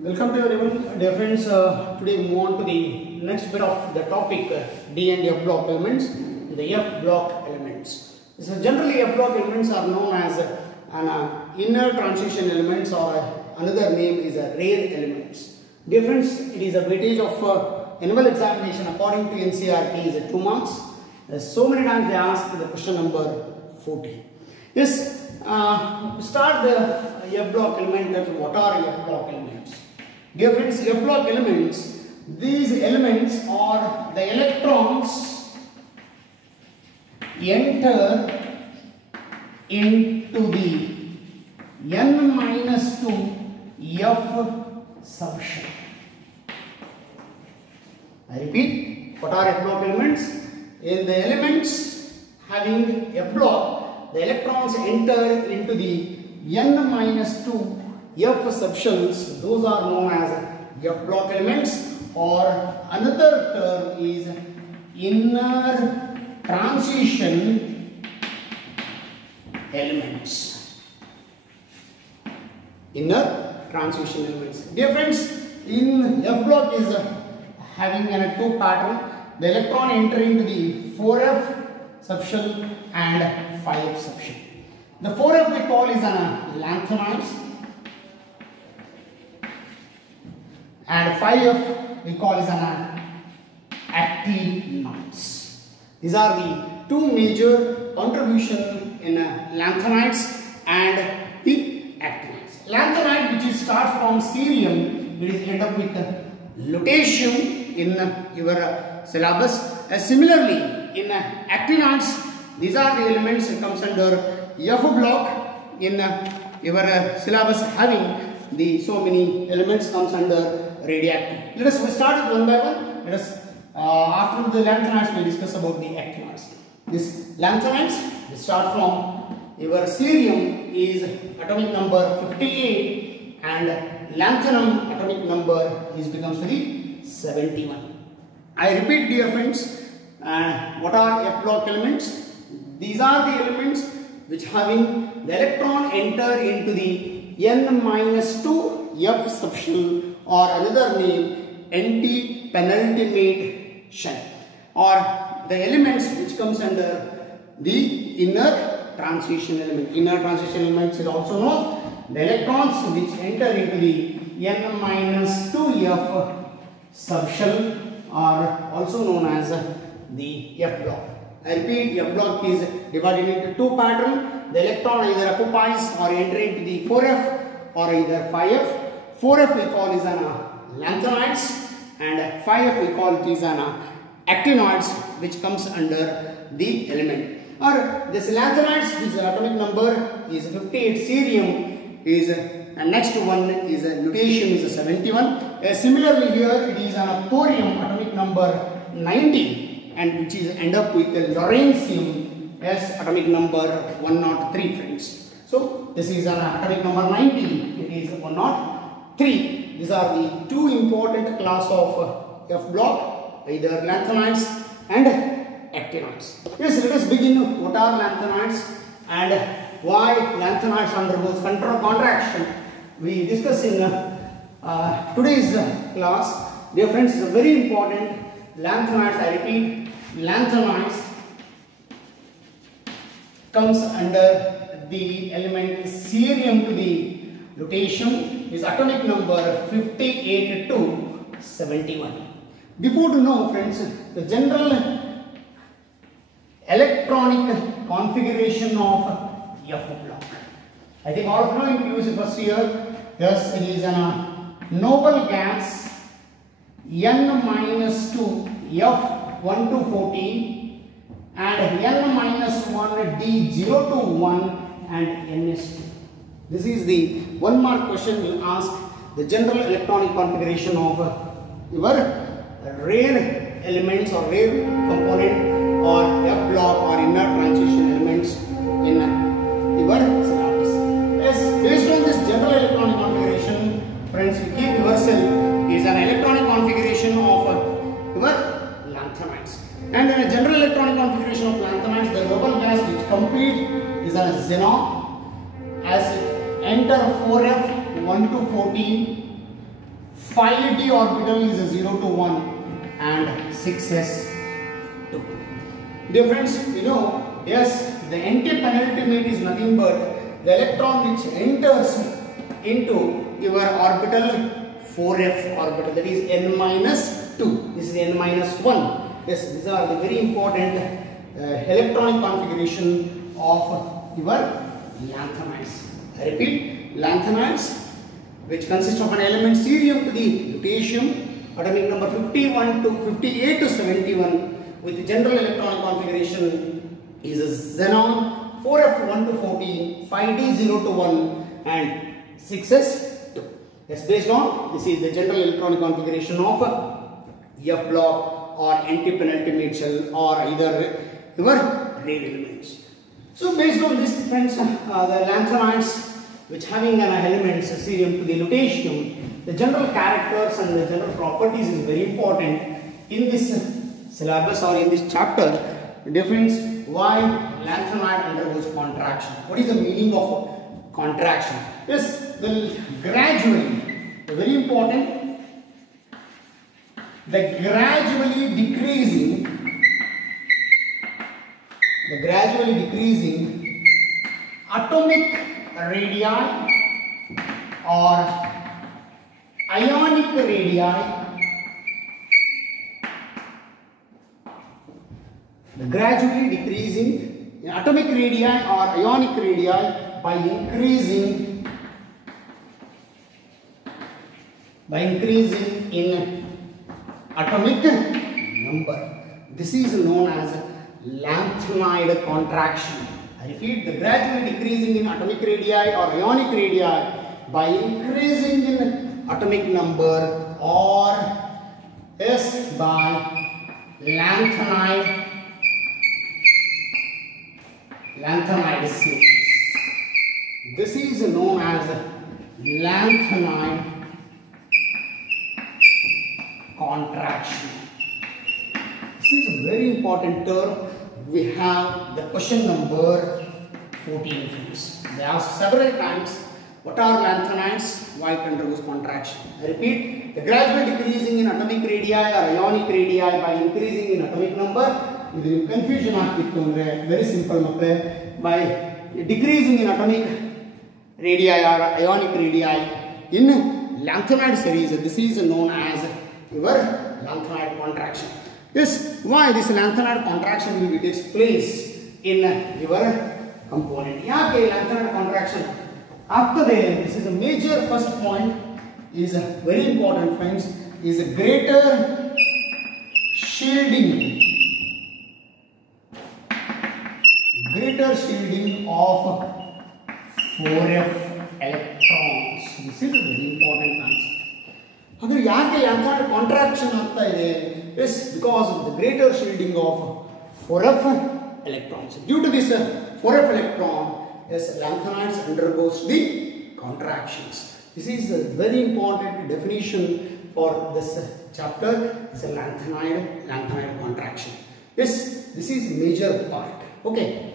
Welcome to everyone, dear friends. Today we move on to the next bit of the topic, D and F block elements, the F block elements. So generally F block elements are known as an inner transition elements, or another name is a rare elements. Dear friends, it is a weightage of annual examination according to NCERT is 2 marks. So many times they ask the question number 40. Yes, start the F block element. What are F block elements? Dear friends, F block elements, these elements are the electrons enter into the n-2 F subshell. I repeat, what are F block elements? In the elements having F block, the electrons enter into the n-2 F subshells. Those are known as F block elements, or another term is inner transition elements. Inner transition elements. Dear friends, in F block is having a two pattern. The electron enter into the 4f subshell and 5f subshell. The 4f we call is an lanthanides, and 5f we call is an actinides. These are the two major contributions in lanthanides and the actinides. Lanthanide, which is start from cerium, it is end up with lutetium in your syllabus. Similarly, in actinides, these are the elements that comes under F block in your syllabus, having the so many elements comes under radioactive. Let us start it one by one. Let us after the lanthanides we will discuss about the actinides. This lanthanides, we start from your cerium is atomic number 58 and lanthanum atomic number is becomes to be 71. I repeat, dear friends, what are F block elements? These are the elements which having the electron enter into the n-2 F subshell, or another name anti-penultimate shell, or the elements which comes under the inner transition element. Inner transition elements is also known the electrons which enter into the n-2 F subshell are also known as the F block. I repeat, F block is divided into two patterns. The electron either occupies or enter into the 4f or either 5f. 4f we call is an lanthanides, and 5f we call it is an actinoids, which comes under the element. Or this lanthanides, whose atomic number is 58, cerium is next one is lutetium is 71. Similarly here it is an thorium, atomic number 90, and which is end up with lawrencium as atomic number 103, friends. So this is an atomic number 90, it is 103. These are the two important class of F block, either lanthanides and actinides. Yes, let us begin. What are lanthanides and why lanthanides undergoes contraction? We discuss in today's class. Dear friends, is a very important. Lanthanides, I repeat, lanthanides comes under the element cerium to the lutetium, is atomic number 58 to 71. Before to know, friends, the general electronic configuration of F block. I think all of you in PUC first year. Yes, it is a noble gas n-2 F1 to 14 and n-1 D0 to 1 and ns2. This is the 1 mark question will ask the general electronic configuration of your rare elements or rare component or F block or inner transition elements in your syllabus. Yes, based on this general electronic configuration, friends, you keep yourself is an electronic configuration of your lanthanides. And in a general electronic configuration of lanthanides, the noble gas which complete is a xenon as it enter 4f 1 to 14 5d orbital is 0 to 1 and 6s 2. Dear friends, you know, yes, the anti-penultimate is nothing but the electron which enters into your orbital 4f orbital, that is n minus 2. This is n minus 1. Yes, these are the very important electronic configuration of your lanthanides. I repeat, lanthanides, which consist of an element cerium to the lutetium, atomic number 51 to 58 to 71, with the general electronic configuration is a xenon 4f1 to 14, 5d 0 to 1 and 6s 2. Yes, based on this is the general electronic configuration of F block or anti-penultimate shell or either your red elements. So based on this, friends, the lanthanides which having an element cerium to the lutetium, the general characters and the general properties is very important in this syllabus or in this chapter. Difference why lanthanide undergoes contraction. What is the meaning of contraction? Yes, gradually, very important, the gradually decreasing atomic radii or ionic radii, the gradually decreasing atomic radii or ionic radii by increasing in atomic number. This is known as lanthanide contraction. I repeat, the gradually decreasing in atomic radii or ionic radii by increasing in atomic number or by lanthanide series. This is known as lanthanide contraction. This is a very important term. We have the question number 14, friends. They ask several times, what are lanthanides? Why it undergoes contraction? I repeat, the gradual decreasing in atomic radii or ionic radii by increasing in atomic number. This is confusion very simple. By decreasing in atomic radii or ionic radii in lanthanide series, this is known as your lanthanide contraction. Yes, why this lanthanide contraction will takes place in your component? Lanthanide contraction. After that, this is a major first point, is very important, friends, is a greater shielding of 4f electrons. This is a very important concept. Again, lanthanide contraction is because of the greater shielding of 4f electrons. Due to this 4f electron, lanthanides undergoes the contractions. This is a very important definition for this chapter. It's a lanthanide contraction. Yes, this is major part. Okay.